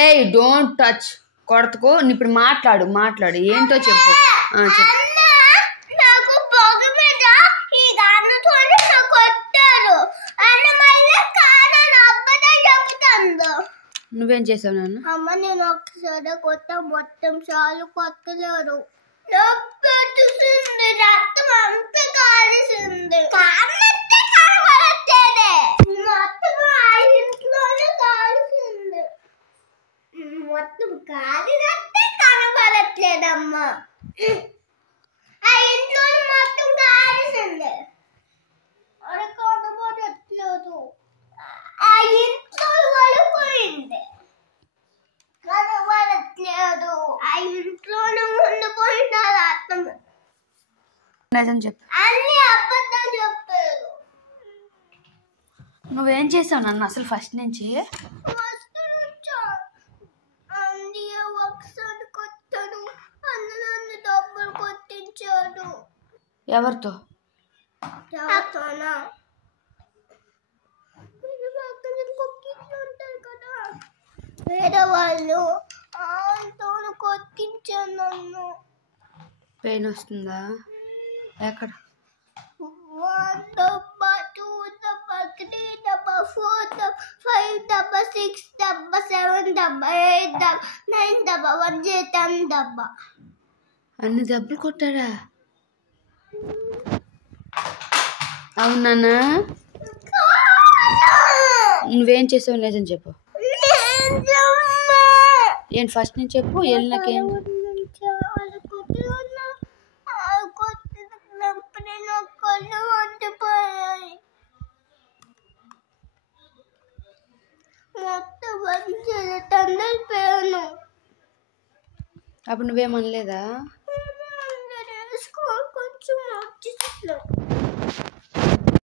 ఏయ్ don't touch కొడతకో. ఇప్పుడు మాట్లాడు ఏంటో చెప్పు. నాకు పొగ మీద ఈ దానితో కొట్టారు అని మళ్ళీ కాదని అబ్బదే చెప్తాను. నువ్వేం చేసావు నాన్న? అమ్మ నేను ఒకసారి కొత్త మొత్తం చాలు కొట్టలేరు. నొప్పేసింది, రక్తం అంతా కాలిసింది. మొత్తం ఆ ఇంట్లోనే కాలిసింది. మొత్తం కాలినట్టే కనబడట్లేదమ్మా. ఆ ఇంట్లోనే మొత్తం కాలిసింది. అది కనబడట్లేదు. ఆ ఇంట్లో పడిపోయింది. కనబడట్లేదు. ఆ ఇంట్లోనే ఉండిపోయింది. అది అర్థం. నిజం చెప్పు. అన్ని అబద్ధం చెప్పారు. నువ్వేం చేసావు నన్ను అసలు ఫస్ట్ నుంచి? ఒకసారి కొట్టాడు, అందులో డబ్బులు కొట్టించాడు. ఎవరితో? వేరే వాళ్ళు వాళ్ళతో కొట్టించాను నన్ను. పెయిన్ వస్తుందా? ఎక్కడ? 1 డబ్బా, 2 డబ్బా, 3 డబ్బా, 4 డబ్బా, 5 డబ్బా, 6 డబ్బా, 7 డబ్బా, 8 డబ్బా, 9 డబ్బా, 10 డబ్బా. అన్ని దెబ్బలు కొట్టాడా? అవునా? నువ్వేం చేసావు నిజం చెప్పు. ఏంటి ఫస్ట్ నుంచి చెప్పు. వెళ్ళినాకేం? అప్పుడు నువ్వేమనలేదా? కొంచెం